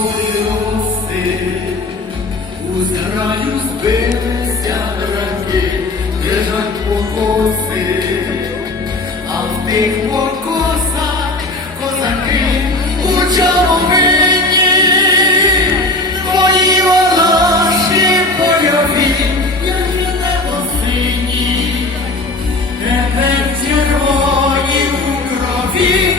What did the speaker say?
ранкові роси, у зграю збилися ранки, лежать покоси, а в тих покосах козаки у чоловіні, твої волоші польові, як небо сині, тепер червоні у крові,